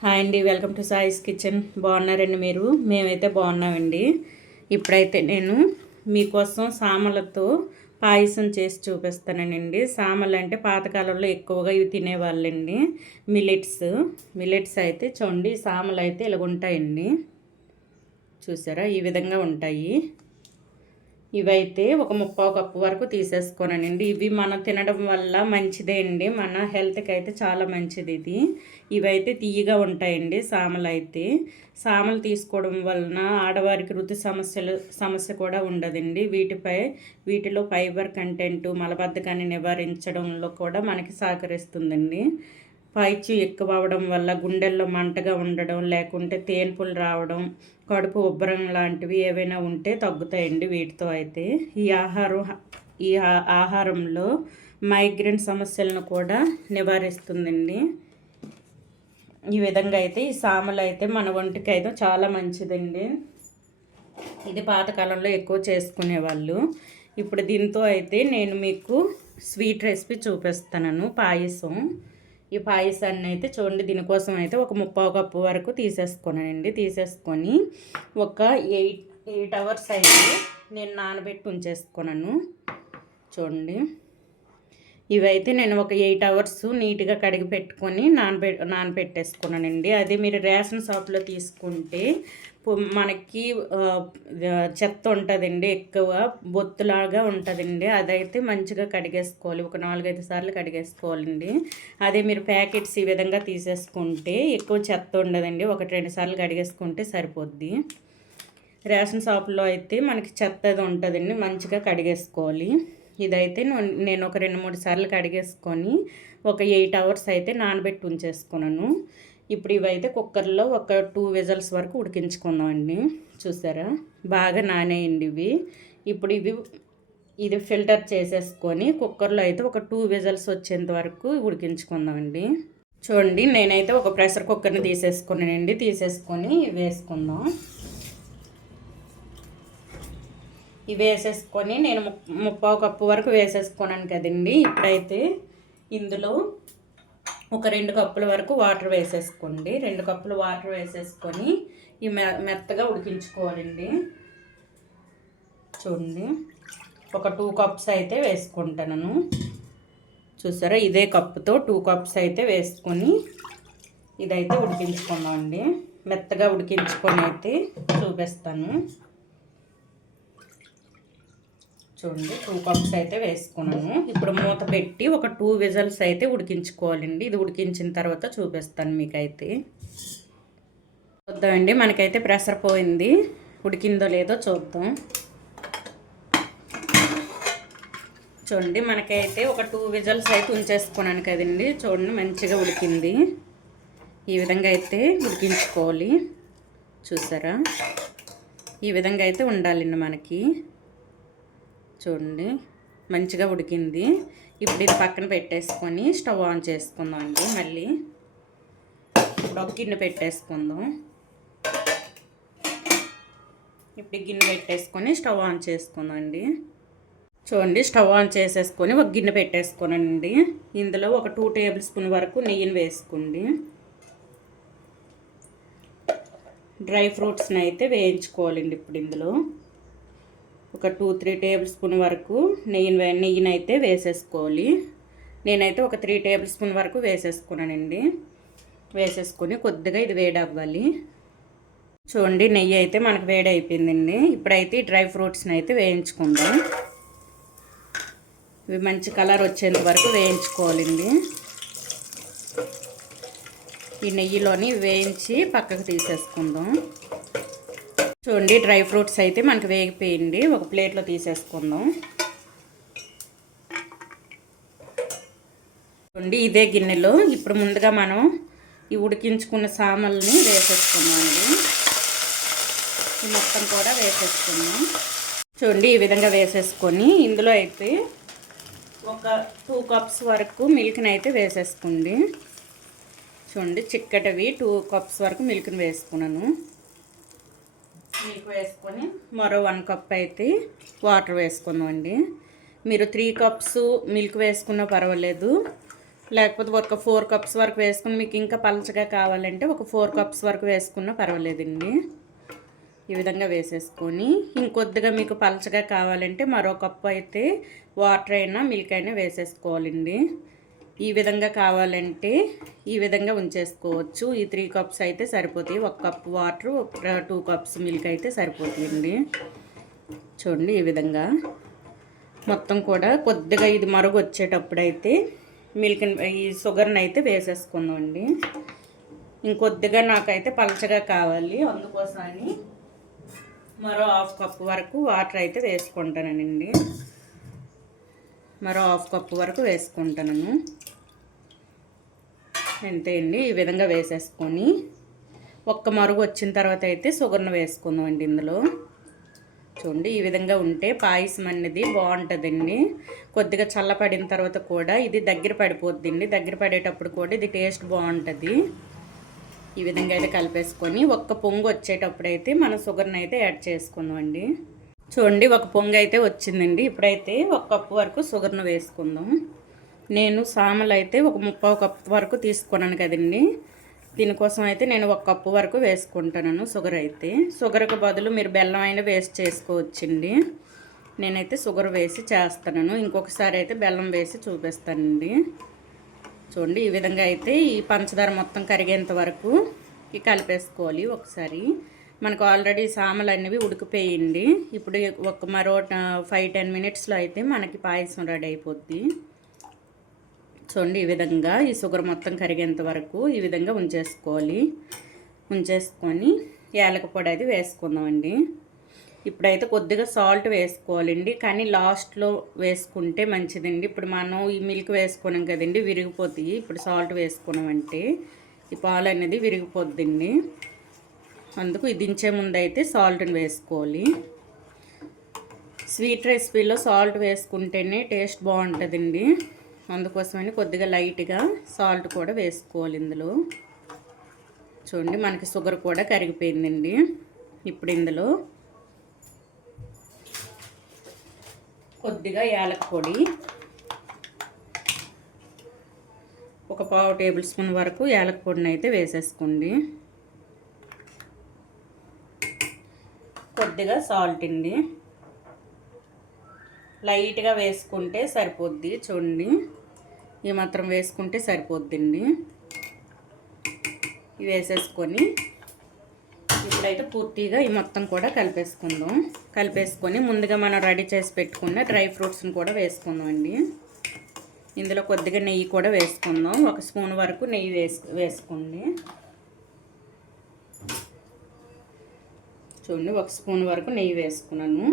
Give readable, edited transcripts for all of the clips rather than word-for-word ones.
Hi అండి, welcome to సాయిస్ kitchen. బాగున్నారండి మీరు? మేమైతే బాగున్నామండి. ఇప్పుడైతే నేను మీకోసం సామలతో పాయసం చేసి చూపిస్తానండి. సామలు అంటే పాతకాలంలో ఎక్కువగా ఇవి తినేవాళ్ళండి. మిలెట్స్ అయితే చూడండి, సామలు అయితే ఇలాగ ఉంటాయండి. చూసారా, ఈ విధంగా ఉంటాయి. ఇవైతే ఒక 3/4 కప్పు వరకు తీసేసుకోనండి. ఇవి మనం తినడం వల్ల మంచిదే అండి, మన హెల్త్కి అయితే చాలా మంచిది ఇది. ఇవైతే తీయగా ఉంటాయండి సామలు తీసుకోవడం వలన ఆడవారికి ఋతు సమస్య కూడా ఉండదండి. వీటిలో ఫైబర్ కంటెంట్ మలబద్ధకాన్ని నివారించడంలో కూడా మనకి సహకరిస్తుందండి. పైచ్యం ఎక్కువ అవడం వల్ల గుండెల్లో మంటగా ఉండడం, లేకుంటే తేన్పులు రావడం, కడుపు ఉబ్బరం లాంటివి ఏవైనా ఉంటే తగ్గుతాయండి వీటితో అయితే. ఈ ఆహారంలో మైగ్రేన్ సమస్యలను కూడా నివారిస్తుందండి. ఈ విధంగా అయితే ఈ సామలు అయితే మన ఒంటికి అయితే చాలా మంచిదండి. ఇది పాతకాలంలో ఎక్కువ చేసుకునేవాళ్ళు. ఇప్పుడు దీంతో అయితే నేను మీకు స్వీట్ రెసిపీ చూపిస్తాను, పాయసం. ఈ పాయసాన్ని అయితే చూడండి, దీనికోసం అయితే ఒక 3/4 కప్పు వరకు తీసేసుకొని ఒక 8 అవర్స్ అయితే నేను నానబెట్టి ఉంచేసుకున్నాను. చూడండి, ఇవైతే నేను ఒక 8 అవర్స్ నీట్గా కడిగి పెట్టుకొని నానబెట్టేసుకున్నానండి. అదే మీరు రేషన్ షాప్లో తీసుకుంటే మనకి చెత్త ఉంటుందండి, ఎక్కువ బొత్తులాగా ఉంటుందండి. అదైతే మంచిగా కడిగేసుకోవాలి, ఒక 4-5 సార్లు కడిగేసుకోవాలండి. అదే మీరు ప్యాకెట్స్ ఈ విధంగా తీసేసుకుంటే ఎక్కువ చెత్త ఉండదండి, 1-2 సార్లు కడిగేసుకుంటే సరిపోద్ది. రేషన్ షాప్లో అయితే మనకి చెత్త అది ఉంటుందండి, మంచిగా కడిగేసుకోవాలి. ఇదైతే నేను ఒక 2-3 సార్లు కడిగేసుకొని ఒక 8 అవర్స్ అయితే నానబెట్టి ఉంచేసుకున్నాను. ఇప్పుడు ఇవైతే కుక్కర్లో ఒక 2 విజిల్స్ వరకు ఉడికించుకుందామండి. చూసారా, బాగా నానేయండి ఇవి. ఇప్పుడు ఇది ఫిల్టర్ చేసేసుకొని కుక్కర్లో అయితే ఒక 2 విజిల్స్ వచ్చేంత వరకు ఉడికించుకుందామండి. చూడండి, నేనైతే ఒక ప్రెషర్ కుక్కర్ని తీసేసుకొని వేసుకుందాం. ఇవి వేసేసుకొని నేను 3/4 కప్పు వరకు వేసేసుకున్నాను కదండి. ఇప్పుడైతే ఇందులో ఒక 2 కప్పుల వరకు వాటర్ వేసేసుకోండి. 2 కప్పులు వాటర్ వేసేసుకొని ఈ మెత్తగా ఉడికించుకోవాలండి. చూడండి, ఒక 2 కప్స్ అయితే వేసుకుంటాను. చూసారా, ఇదే కప్పుతో 2 కప్స్ అయితే వేసుకొని ఇదైతే ఉడికించుకుందామండి. మెత్తగా ఉడికించుకొని అయితే చూపిస్తాను. చూడండి, 2 కప్స్ అయితే వేసుకున్నాను. ఇప్పుడు మూత పెట్టి ఒక 2 విజిల్స్ అయితే ఉడికించుకోవాలండి. ఇది ఉడికించిన తర్వాత చూపిస్తాను మీకైతే. చూద్దామండి, మనకైతే ప్రెషర్ పోయింది, ఉడికిందో లేదో చూద్దాం. చూడండి, మనకైతే ఒక 2 విజిల్స్ అయితే ఉంచేసుకున్నాను కదండి. చూడండి, మంచిగా ఉడికింది. ఈ విధంగా అయితే ఉడికించుకోవాలి. చూసారా, ఈ విధంగా అయితే ఉండాలండి మనకి. చూడండి, మంచిగా ఉడికింది. ఇప్పుడు ఇది పక్కన పెట్టేసుకొని స్టవ్ ఆన్ చేసుకుందాం అండి. మళ్ళీ ఇప్పుడు ఒక గిన్నె పెట్టేసుకుందాం. ఇప్పుడు గిన్నె పెట్టేసుకొని స్టవ్ ఆన్ చేసుకుందాం అండి. చూడండి, స్టవ్ ఆన్ చేసేసుకొని ఒక గిన్నె పెట్టేసుకోనండి. ఇందులో ఒక 2 టేబుల్ స్పూన్ వరకు నెయ్యిని వేసుకోండి. డ్రై ఫ్రూట్స్ని అయితే వేయించుకోవాలండి. ఇప్పుడు ఇందులో ఒక 2-3 టేబుల్ స్పూన్ వరకు నెయ్యిని అయితే వేసేసుకోవాలి. నేనైతే ఒక 3 టేబుల్ స్పూన్ వరకు వేసేసుకున్నానండి. వేసేసుకొని కొద్దిగా ఇది వేడి అవ్వాలి. చూడండి, నెయ్యి అయితే మనకు వేడి అయిపోయిందండి. ఇప్పుడైతే డ్రై ఫ్రూట్స్ని అయితే వేయించుకుందాం. ఇవి మంచి కలర్ వచ్చేంత వరకు వేయించుకోవాలండి. ఈ నెయ్యిలోని వేయించి పక్కకు తీసేసుకుందాం. చూడండి, డ్రై ఫ్రూట్స్ అయితే మనకు వేగిపోయింది. ఒక ప్లేట్లో తీసేసుకుందాం. చూడండి, ఇదే గిన్నెలో ఇప్పుడు ముందుగా మనం ఈ ఉడికించుకున్న సామల్ని వేసేసుకుందామండి. ఈ మొత్తం కూడా వేసేసుకుందాం. చూడండి, ఈ విధంగా వేసేసుకొని ఇందులో అయితే ఒక 2 కప్స్ వరకు మిల్క్ని అయితే వేసేసుకోండి. చూడండి, చిక్కటివి 2 కప్స్ వరకు మిల్క్ని వేసుకున్నాను. మిల్క్ వేసుకొని మరో 1 కప్ అయితే వాటర్ వేసుకుందామండి. మీరు 3 కప్స్ మిల్క్ వేసుకున్నా పర్వాలేదు, లేకపోతే ఒక 4 కప్స్ వరకు వేసుకుని మీకు ఇంకా పలచగా కావాలంటే ఒక 4 కప్స్ వరకు వేసుకున్నా పర్వాలేదండి. ఈ విధంగా వేసేసుకొని ఇంకొద్దిగా మీకు పలచగా కావాలంటే మరో కప్పు అయితే వాటర్ అయినా మిల్క్ అయినా వేసేసుకోవాలండి. ఈ విధంగా కావాలంటే ఈ విధంగా ఉంచేసుకోవచ్చు. ఈ 3 కప్స్ అయితే సరిపోతాయి. 1 కప్ వాటర్ 2 కప్స్ మిల్క్ అయితే సరిపోతుందండి. చూడండి ఈ విధంగా మొత్తం కూడా కొద్దిగా ఇది మరుగు వచ్చేటప్పుడు అయితే మిల్క్ ఈ షుగర్ని అయితే వేసేసుకుందామండి. ఇంకొద్దిగా నాకైతే పలచగా కావాలి, అందుకోసమని మరో 1/2 కప్ వరకు వాటర్ అయితే వేసుకుంటానండి. మరో 1/2 కప్ వరకు వేసుకుంటాను. అంతే అండి. ఈ విధంగా వేసేసుకొని ఒక్క మరుగు వచ్చిన తర్వాత అయితే షుగర్ను వేసుకుందామండి ఇందులో. చూడండి ఈ విధంగా ఉంటే పాయసం అనేది బాగుంటుందండి. కొద్దిగా చల్లపడిన తర్వాత కూడా ఇది దగ్గర పడిపోద్దండి. దగ్గర పడేటప్పుడు కూడా ఇది టేస్ట్ బాగుంటుంది. ఈ విధంగా అయితే కలిపేసుకొని ఒక్క పొంగు వచ్చేటప్పుడు అయితే మనం షుగర్ని అయితే యాడ్ చేసుకుందామండి. చూడండి ఒక పొంగు అయితే వచ్చిందండి. ఇప్పుడైతే 1 కప్పు వరకు షుగర్ను వేసుకుందాం. నేను సామలు అయితే ఒక 3/4 కప్పు వరకు తీసుకున్నాను కదండి. దీనికోసం అయితే నేను 1 కప్పు వరకు వేసుకుంటాను షుగర్ అయితే. షుగర్కి బదులు మీరు బెల్లం అయినా వేస్ట్ చేసుకోవచ్చండి. నేనైతే షుగర్ వేసి చేస్తాను. ఇంకొకసారి అయితే బెల్లం వేసి చూపిస్తానండి. చూడండి ఈ విధంగా అయితే ఈ పంచదార మొత్తం కరిగేంత వరకు కలిపేసుకోవాలి ఒకసారి. మనకు ఆల్రెడీ సామలు అనేవి ఉడికిపోయింది. ఇప్పుడు మరో 5-10 మినిట్స్లో అయితే మనకి పాయసం రెడీ అయిపోద్ది. చూడండి ఈ విధంగా ఈ షుగర్ మొత్తం కరిగేంత వరకు ఈ విధంగా ఉంచేసుకోవాలి. ఉంచేసుకొని యాలక పొడి అది వేసుకుందామండి. ఇప్పుడైతే కొద్దిగా సాల్ట్ వేసుకోవాలండి, కానీ లాస్ట్లో వేసుకుంటే మంచిదండి. ఇప్పుడు మనం ఈ మిల్క్ వేసుకున్నాం కదండి, విరిగిపోతాయి. ఇప్పుడు సాల్ట్ వేసుకున్నామంటే ఈ పాలు అనేది విరిగిపోద్దండి. అందుకు ఇది దించే ముందు అయితే సాల్ట్ని వేసుకోవాలి. స్వీట్ రెసిపీలో సాల్ట్ వేసుకుంటేనే టేస్ట్ బాగుంటుందండి. అందుకోసమని కొద్దిగా లైట్గా సాల్ట్ కూడా వేసుకోవాలి ఇందులో. చూడండి మనకి షుగర్ కూడా కరిగిపోయిందండి. ఇప్పుడు ఇందులో కొద్దిగా యాలక పొడి, ఒక 1/2 టేబుల్ స్పూన్ వరకు యాలక పొడిని అయితే వేసేసుకోండి. కొద్దిగా సాల్ట్ అండి, లైట్గా వేసుకుంటే సరిపోద్ది. చూడండి ఈ మాత్రం వేసుకుంటే సరిపోద్దండి. ఇవి వేసేసుకొని ఇప్పుడైతే పూర్తిగా ఈ మొత్తం కూడా కలిపేసుకుందాం. కలిపేసుకొని ముందుగా మనం రెడీ చేసి పెట్టుకున్న డ్రై ఫ్రూట్స్ని కూడా వేసుకుందాం అండి. ఇందులో కొద్దిగా నెయ్యి కూడా వేసుకుందాం. 1 స్పూన్ వరకు నెయ్యి వేసుకోండి. చూడండి 1 స్పూన్ వరకు నెయ్యి వేసుకున్నాను.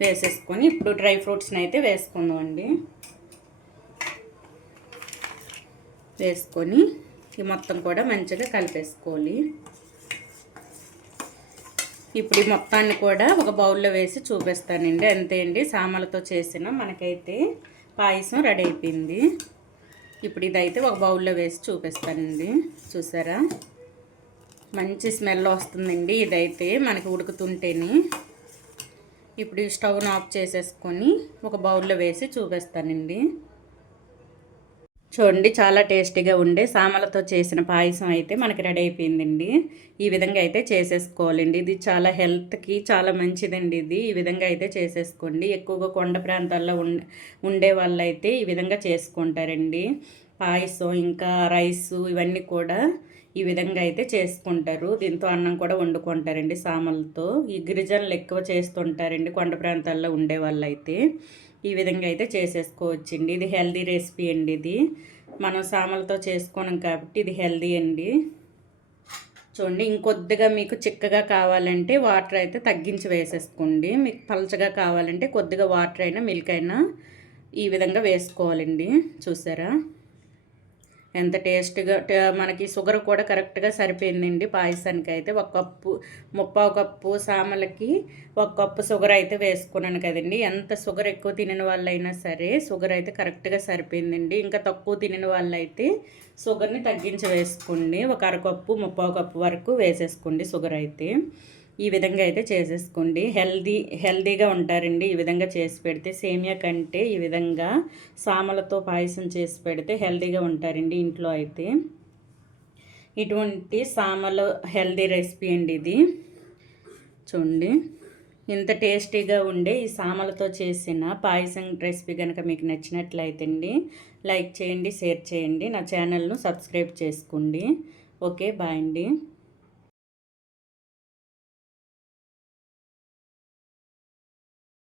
వేసేసుకొని ఇప్పుడు డ్రై ఫ్రూట్స్ని అయితే వేసుకుందాం అండి. వేసుకొని ఈ మొత్తం కూడా మంచిగా కలిపేసుకోవాలి. ఇప్పుడు ఈ మొత్తాన్ని కూడా ఒక బౌల్లో వేసి చూపిస్తానండి. అంతే అండి, సామలతో చేసిన మనకైతే పాయసం రెడీ అయిపోయింది. ఇప్పుడు ఇదైతే ఒక బౌల్లో వేసి చూపిస్తానండి. చూసారా మంచి స్మెల్ వస్తుందండి. ఇదైతే మనకి ఉడుకుతుంటేనే. ఇప్పుడు ఈ స్టవ్ను ఆఫ్ చేసేసుకొని ఒక బౌల్లో వేసి చూపిస్తానండి. చూడండి చాలా టేస్టీగా ఉండే సామలతో చేసిన పాయసం అయితే మనకి రెడీ అయిపోయిందండి. ఈ విధంగా అయితే చేసేసుకోవాలండి. ఇది చాలా హెల్త్కి చాలా మంచిదండి. ఇది ఈ విధంగా అయితే చేసేసుకోండి. ఎక్కువగా కొండ ప్రాంతాల్లో ఉండే వాళ్ళు అయితే ఈ విధంగా చేసుకుంటారండి. పాయసం ఇంకా రైసు ఇవన్నీ కూడా ఈ విధంగా అయితే చేసుకుంటారు. దీంతో అన్నం కూడా వండుకుంటారండి సామలతో. ఈ గిరిజనులు ఎక్కువ చేస్తుంటారండి కొండ ప్రాంతాల్లో ఉండే వాళ్ళు అయితే. ఈ విధంగా అయితే చేసేసుకోవచ్చండి. ఇది హెల్దీ రెసిపీ అండి. ఇది మనం సామలతో చేసుకోనాం కాబట్టి ఇది హెల్దీ అండి. చూడండి ఇంకొద్దిగా మీకు చిక్కగా కావాలంటే వాటర్ అయితే తగ్గించి వేసేసుకోండి. మీకు పలచగా కావాలంటే కొద్దిగా వాటర్ అయినా మిల్క్ అయినా ఈ విధంగా వేసుకోవాలండి. చూసారా ఎంత టేస్ట్గా మనకి షుగర్ కూడా కరెక్ట్గా సరిపోయిందండి. పాయసానికి అయితే 1 కప్పు 3/4 కప్పు సామలకి 1 కప్పు షుగర్ అయితే వేసుకున్నాను కదండి. ఎంత షుగర్ ఎక్కువ తినిన వాళ్ళైనా సరే షుగర్ అయితే కరెక్ట్గా సరిపోయిందండి. ఇంకా తక్కువ తినిన వాళ్ళైతే షుగర్ని తగ్గించి వేసుకోండి. 1 అరకప్పు 3/4 కప్పు వరకు వేసేసుకోండి షుగర్ అయితే. ఈ విధంగా అయితే చేసేసుకోండి. హెల్దీగా ఉంటారండి ఈ విధంగా చేసి పెడితే. సేమియా కంటే ఈ విధంగా సామలతో పాయసం చేసి పెడితే హెల్దీగా ఉంటారండి ఇంట్లో అయితే. ఇటువంటి సామలు హెల్దీ రెసిపీ అండి ఇది. చూడండి ఇంత టేస్టీగా ఉండే ఈ సామలతో చేసిన పాయసం రెసిపీ కనుక మీకు నచ్చినట్లయితే అండి లైక్ చేయండి, షేర్ చేయండి, నా ఛానల్ను సబ్స్క్రైబ్ చేసుకోండి. ఓకే, బాయ్ అండి.